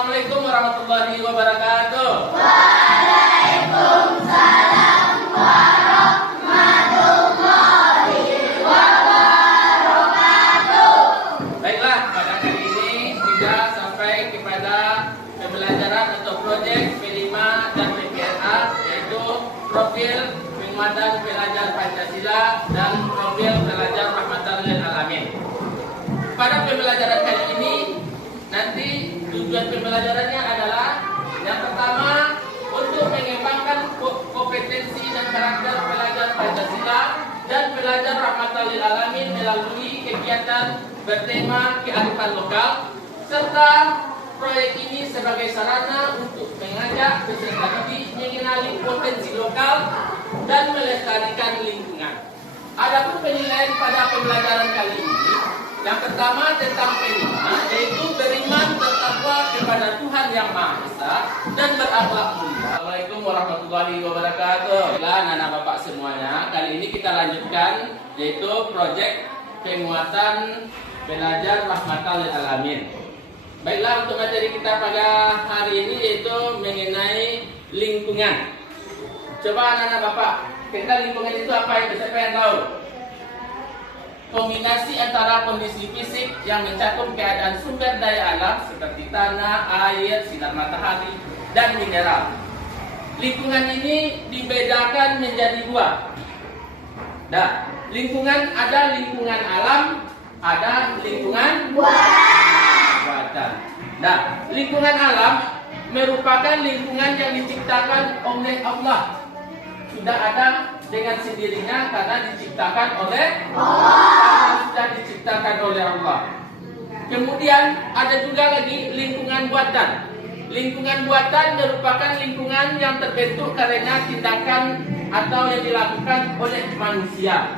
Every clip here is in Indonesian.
Assalamualaikum warahmatullahi wabarakatuh. Waalaikumsalam warahmatullahi wabarakatuh. Baiklah, pada kali ini kita sampai kepada pembelajaran atau proyek P5 dan PPNA, yaitu profil penguatan pelajar Pancasila dan profil pelajar rahmatan lil alamin. Pada pembelajaran kali ini, nanti tujuan pembelajarannya adalah yang pertama untuk mengembangkan kompetensi dan karakter pelajar Pancasila dan pelajar rahmatan lil alamin melalui kegiatan bertema kearifan lokal, serta proyek ini sebagai sarana untuk mengajak peserta didik mengenali potensi lokal dan melestarikan lingkungan. Adapun penilaian pada pembelajaran kali ini, yang pertama tentang P5, yaitu beriman bertakwa kepada Tuhan Yang Maha Esa dan berakhlak mulia. Assalamualaikum warahmatullahi wabarakatuh. Baiklah, anak-anak bapak semuanya, kali ini kita lanjutkan yaitu proyek penguatan pelajar rahmatan lil alamin. Baiklah, untuk materi kita pada hari ini yaitu mengenai lingkungan. Coba anak-anak bapak, kita lingkungan itu apa itu? Siapa yang tahu? Kombinasi antara kondisi fisik yang mencakup keadaan sumber daya alam seperti tanah, air, sinar matahari, dan mineral. Lingkungan ini dibedakan menjadi dua. Nah, lingkungan ada lingkungan alam, ada lingkungan buatan. Nah, lingkungan alam merupakan lingkungan yang diciptakan oleh Allah. Sudah ada dengan sendirinya karena diciptakan oleh Allah. Sudah diciptakan oleh Allah. Kemudian ada juga lagi lingkungan buatan. Lingkungan buatan merupakan lingkungan yang terbentuk karena tindakan atau yang dilakukan oleh manusia.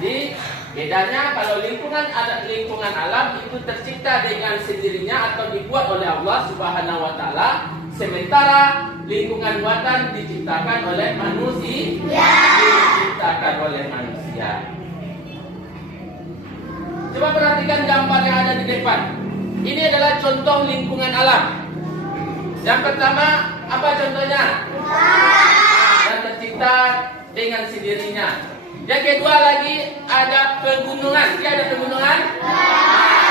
Jadi bedanya kalau lingkungan alam itu tercipta dengan sendirinya atau dibuat oleh Allah Subhanahu wa taala, sementara lingkungan buatan diciptakan oleh manusia. Diciptakan oleh manusia. Coba perhatikan gambar yang ada di depan. Ini adalah contoh lingkungan alam. Yang pertama, apa contohnya? Yang tercipta dengan sendirinya. Yang kedua lagi ada pegunungan. Dia ada pegunungan?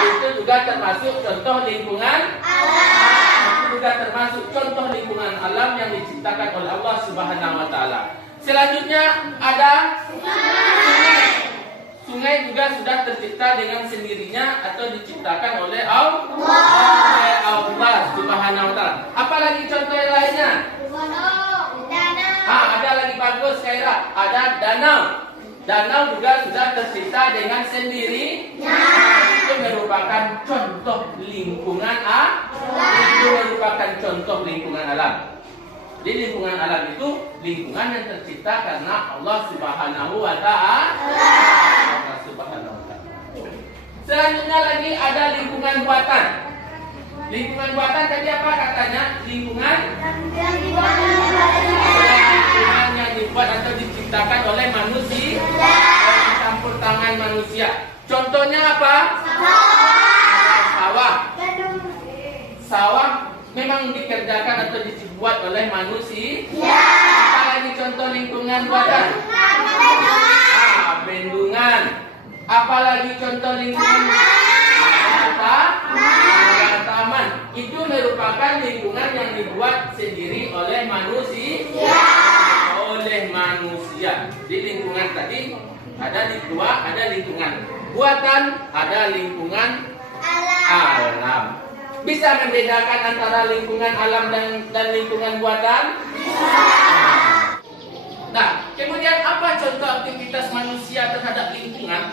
Itu juga termasuk contoh lingkungan alam. Itu juga termasuk contoh lingkungan alam yang diciptakan oleh Allah Subhanahu wa taala. Selanjutnya ada sungai. Sungai juga sudah tercipta dengan sendirinya atau diciptakan oleh Allah Subhanahu wa taala. Apalagi contoh yang lainnya? Ada lagi bagus Kaira. Ada danau. Danau juga sudah tercipta dengan sendiri. Itu merupakan contoh lingkungan alam. Itu merupakan contoh lingkungan alam. Jadi lingkungan alam itu lingkungan yang tercipta karena Allah Subhanahu wa taala. Selanjutnya lagi ada lingkungan buatan. Lingkungan buatan tadi apa katanya? Lingkungan yang dibuat atau diciptakan oleh manusia, oleh campur tangan manusia. Contohnya apa? Sawah. Sawah memang dikerjakan atau dibuat oleh manusia. Apalagi contoh lingkungan buatan? Bendungan. Apalagi contoh lingkungan taman. Itu merupakan lingkungan yang dibuat sendiri oleh manusia. Di lingkungan tadi ada dua, ada lingkungan buatan, ada lingkungan alam. Bisa membedakan antara lingkungan alam dan lingkungan buatan? Nah, kemudian apa contoh aktivitas manusia terhadap lingkungan?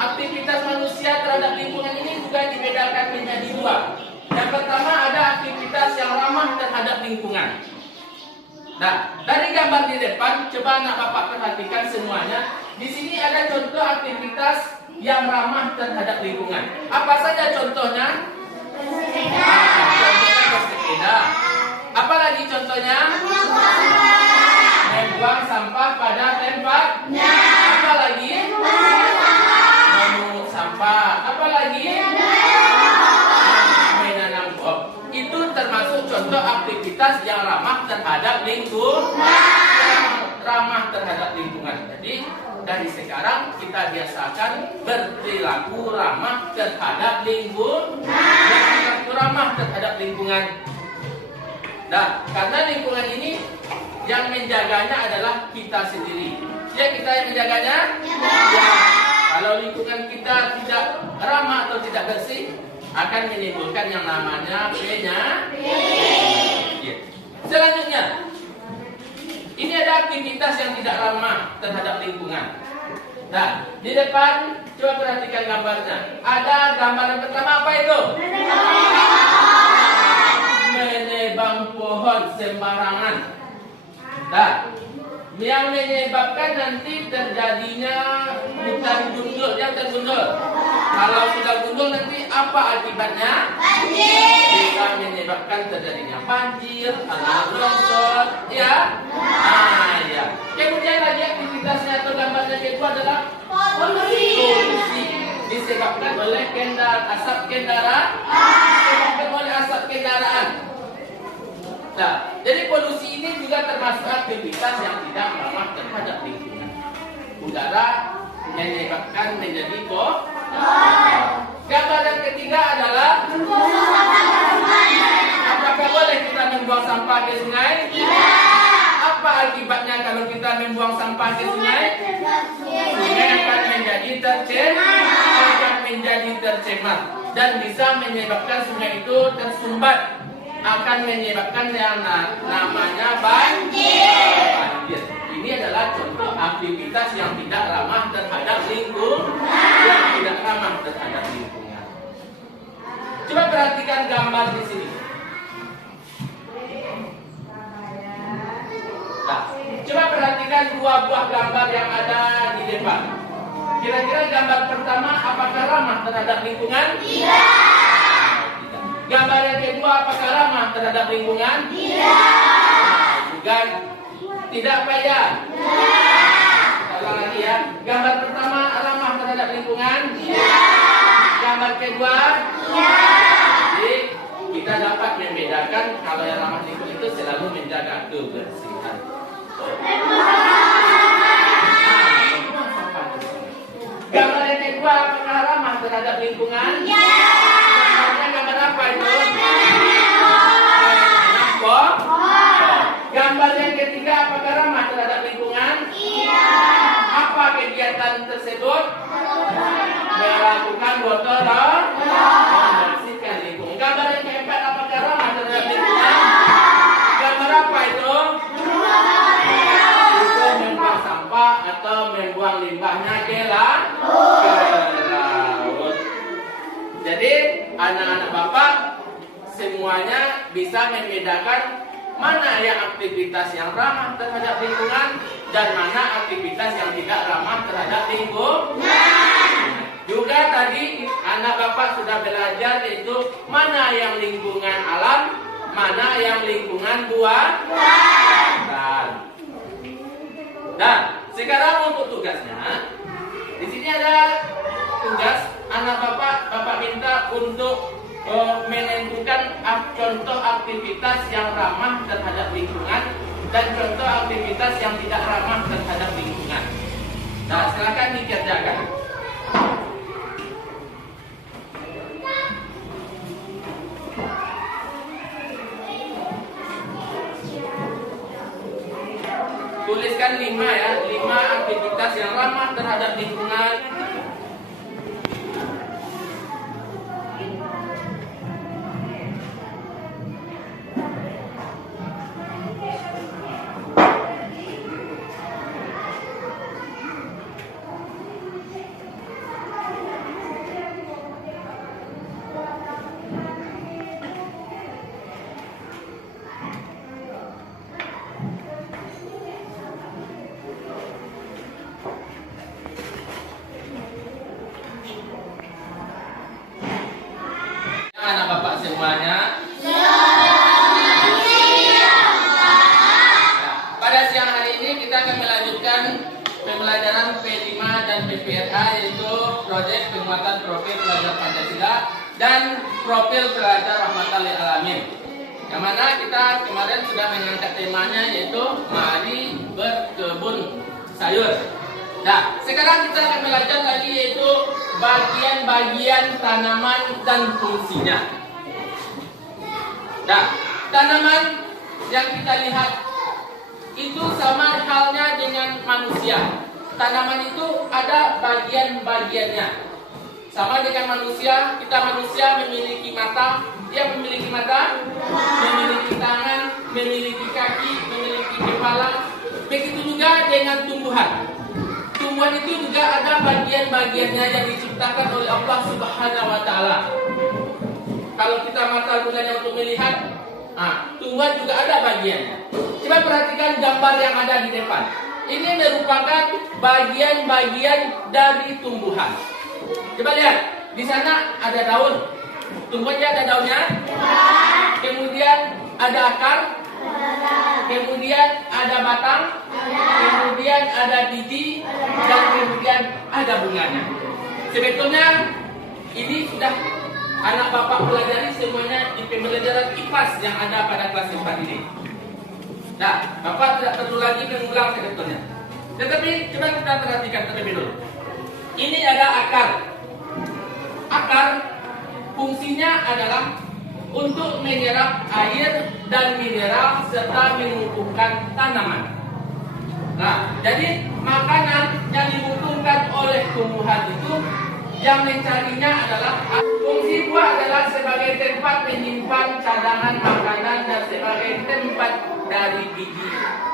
Aktivitas manusia terhadap lingkungan ini juga dibedakan menjadi dua. Yang pertama ada aktivitas yang ramah terhadap lingkungan. Nah, dari gambar di depan, coba anak bapak perhatikan semuanya. Di sini ada contoh aktivitas yang ramah terhadap lingkungan. Apa saja contohnya? Contohnya bersepeda. Apalagi contohnya? Membuang sampah pada tempatnya. Apalagi? Memungut sampah. Apalagi? Menanam pohon. Itu contoh aktivitas yang ramah terhadap lingkungan. Jadi dari sekarang kita biasakan berperilaku ramah terhadap lingkungan. Nah, karena lingkungan ini yang menjaganya adalah kita sendiri. Ya, kita yang menjaganya? Ya. Kalau lingkungan kita tidak ramah atau tidak bersih, akan menimbulkan yang namanya penyakit. Selanjutnya, ini ada aktivitas yang tidak ramah terhadap lingkungan. Nah, di depan coba perhatikan gambarnya. Ada gambaran pertama apa itu? Menebang pohon sembarangan. Nah, yang menyebabkan nanti terjadinya hutan gundul, yang tergundul. Kalau sudah gundul nanti apa akibatnya? Bisa menyebabkan terjadinya banjir, tanah longsor, ya. Ya. Kemudian lagi aktivitasnya atau gambarnya kedua adalah polusi. Disebabkan oleh asap kendaraan. Nah, jadi polusi ini juga termasuk aktivitas yang tidak ramah terhadap lingkungan. Udara menyebabkan menjadi kotor. Gambar yang ketiga adalah apakah boleh kita membuang sampah ke sungai? Apa akibatnya kalau kita membuang sampah ke sungai? Sungai akan menjadi tercemar dan bisa menyebabkan sungai itu tersumbat, akan menyebabkan yang namanya banjir. Ini adalah contoh aktivitas yang tidak ramah terhadap lingkungan. Coba perhatikan gambar di sini. Nah, coba perhatikan dua buah gambar yang ada di depan. Kira-kira gambar pertama apakah ramah terhadap lingkungan? Tidak. Gambar yang kedua apakah ramah terhadap lingkungan? Juga tidak, Pak ya? Ulang lagi ya. Gambar pertama ramah terhadap lingkungan? Gambar kedua? Jadi kita dapat membedakan kalau yang ramah lingkungan itu selalu menjaga kebersihan. Gambar yang kedua apakah ramah terhadap lingkungan? Gambar apa itu? Gambar yang ketiga apakah ramah terhadap lingkungan? Apa kegiatan tersebut? Melakukan gotong royong, membersihkan lingkungan. Gambar yang keempat apakah ramah terhadap lingkungan? Gambar apa itu? Itu membuang sampah atau membuang limbahnya ke laut. Jadi anak-anak Bapak semuanya bisa membedakan mana yang aktivitas yang ramah terhadap lingkungan dan mana aktivitas yang tidak ramah terhadap lingkungan. Juga tadi anak Bapak sudah belajar yaitu mana yang lingkungan alam, mana yang lingkungan buatan. Nah, sekarang untuk tugasnya, di sini ada tugas anak Bapak minta untuk menentukan contoh aktivitas yang ramah terhadap lingkungan dan contoh aktivitas yang tidak ramah terhadap lingkungan. Nah, silakan dikerjakan. Tuliskan 5 ya, 5 aktivitas yang ramah terhadap lingkungan. Anak Bapak semuanya. Pada siang hari ini kita akan melanjutkan pembelajaran P5 dan PPRA, yaitu proyek penguatan profil pelajar Pancasila dan profil pelajar rahmatan lil alamin. Yang mana kita kemarin sudah mengangkat temanya yaitu mari berkebun sayur. Nah, sekarang kita akan belajar lagi yaitu bagian-bagian tanaman dan fungsinya. Nah, tanaman yang kita lihat itu sama halnya dengan manusia. Tanaman itu ada bagian-bagiannya. Sama dengan manusia, kita manusia memiliki mata, dia memiliki mata, memiliki tangan, memiliki kaki, memiliki kepala. Begitu juga dengan tumbuhan. Tumbuhan itu juga ada bagian-bagiannya yang diciptakan oleh Allah Subhanahu wa Ta'ala. Kalau kita mata gunanya untuk melihat, tumbuhan juga ada bagiannya. Coba perhatikan gambar yang ada di depan. Ini merupakan bagian-bagian dari tumbuhan. Coba lihat, di sana ada daun. Tumbuhannya ada daunnya. Kemudian ada akar. Kemudian ada batang. Kemudian ada biji. Dan kemudian ada bunganya. Sebetulnya ini sudah anak bapak pelajari semuanya di pembelajaran IPAS yang ada pada kelas 4 ini. Nah, bapak tidak perlu lagi mengulang sebetulnya. Tetapi coba kita perhatikan terlebih dulu. Ini ada akar. Akar fungsinya adalah untuk menyerap air dan mineral serta menumbuhkan tanaman. Nah, jadi makanan yang dibutuhkan oleh tumbuhan itu yang mencarinya adalah fungsi buah adalah sebagai tempat menyimpan cadangan makanan dan sebagai tempat dari biji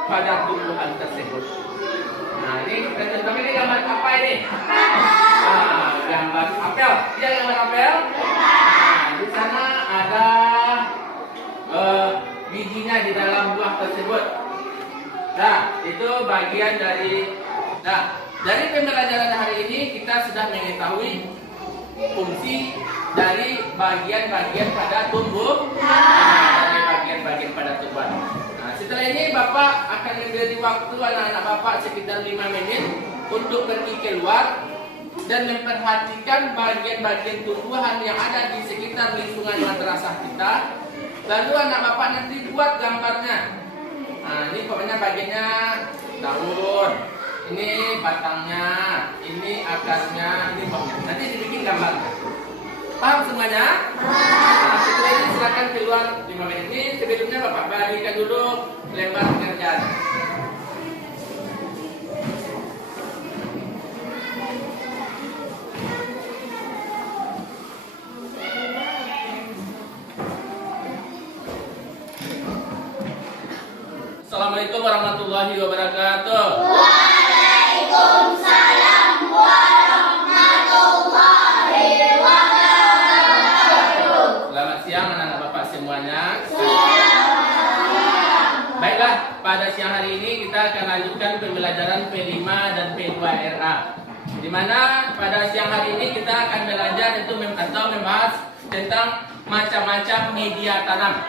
pada tumbuhan tersebut. Nah, ini contohnya ini gambar apa ini? Gambar apel. Iya, gambar apel. Nah, di sana ada bijinya di dalam buah tersebut. Nah, itu bagian dari. Nah, dari pembelajaran hari ini kita sudah mengetahui fungsi dari bagian-bagian pada tumbuh, dari bagian-bagian pada tumbuhan. Nah, setelah ini Bapak akan memberi waktu anak-anak Bapak sekitar 5 menit untuk pergi keluar dan memperhatikan bagian-bagian tumbuhan yang ada di sekitar lingkungan madrasah kita. Lalu anak Bapak nanti buat gambarnya. Nah, ini pokoknya bagiannya daun. Ini batangnya, ini akarnya, ini pokoknya. Nanti dibikin gambarnya. Paham semuanya? Nah, setelah ini silakan keluar 5 menit. Ini sebelumnya Bapak bagikan dulu lembar pekerjaan. Assalamualaikum warahmatullahi wabarakatuh. Waalaikumsalam warahmatullahi wabarakatuh. Selamat siang anak-anak Bapak semuanya. Baiklah, pada siang hari ini kita akan lanjutkan pembelajaran P5 dan P2RA. Di mana pada siang hari ini kita akan belajar atau membahas tentang macam-macam media tanam.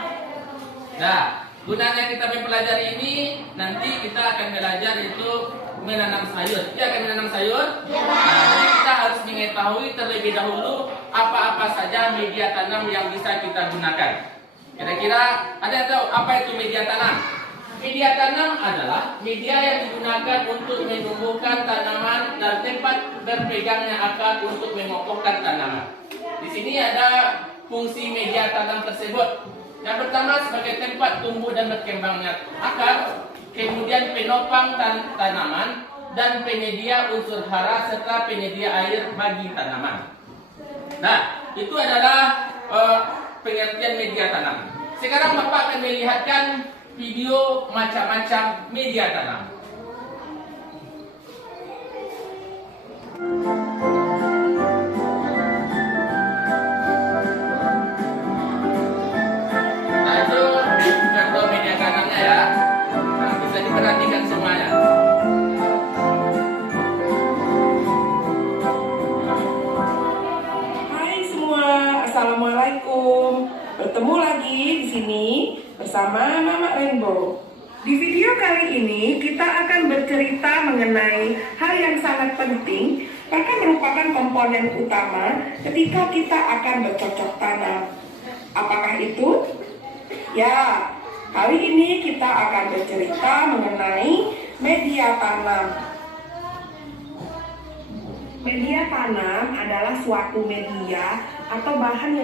Nah, gunanya kita mempelajari ini, nanti kita akan belajar itu menanam sayur. Dia akan menanam sayur. Nah, jadi kita harus mengetahui terlebih dahulu apa-apa saja media tanam yang bisa kita gunakan. Kira-kira ada yang tahu apa itu media tanam? Media tanam adalah media yang digunakan untuk menumbuhkan tanaman dan tempat berpegangnya akar untuk mengokohkan tanaman. Di sini ada fungsi media tanam tersebut. Yang pertama sebagai tempat tumbuh dan berkembangnya akar, kemudian penopang tanaman dan penyedia unsur hara serta penyedia air bagi tanaman. Nah, itu adalah pengertian media tanam. Sekarang Bapak akan melihatkan video macam-macam media tanam. Perhatikan semuanya. Hai semua, assalamualaikum. Bertemu lagi di sini bersama Mama Rainbow. Di video kali ini kita akan bercerita mengenai hal yang sangat penting, bahkan merupakan komponen utama ketika kita akan bercocok tanam. Apakah itu? Ya, kali ini kita akan bercerita mengenai media tanam. Media tanam adalah suatu media atau bahan yang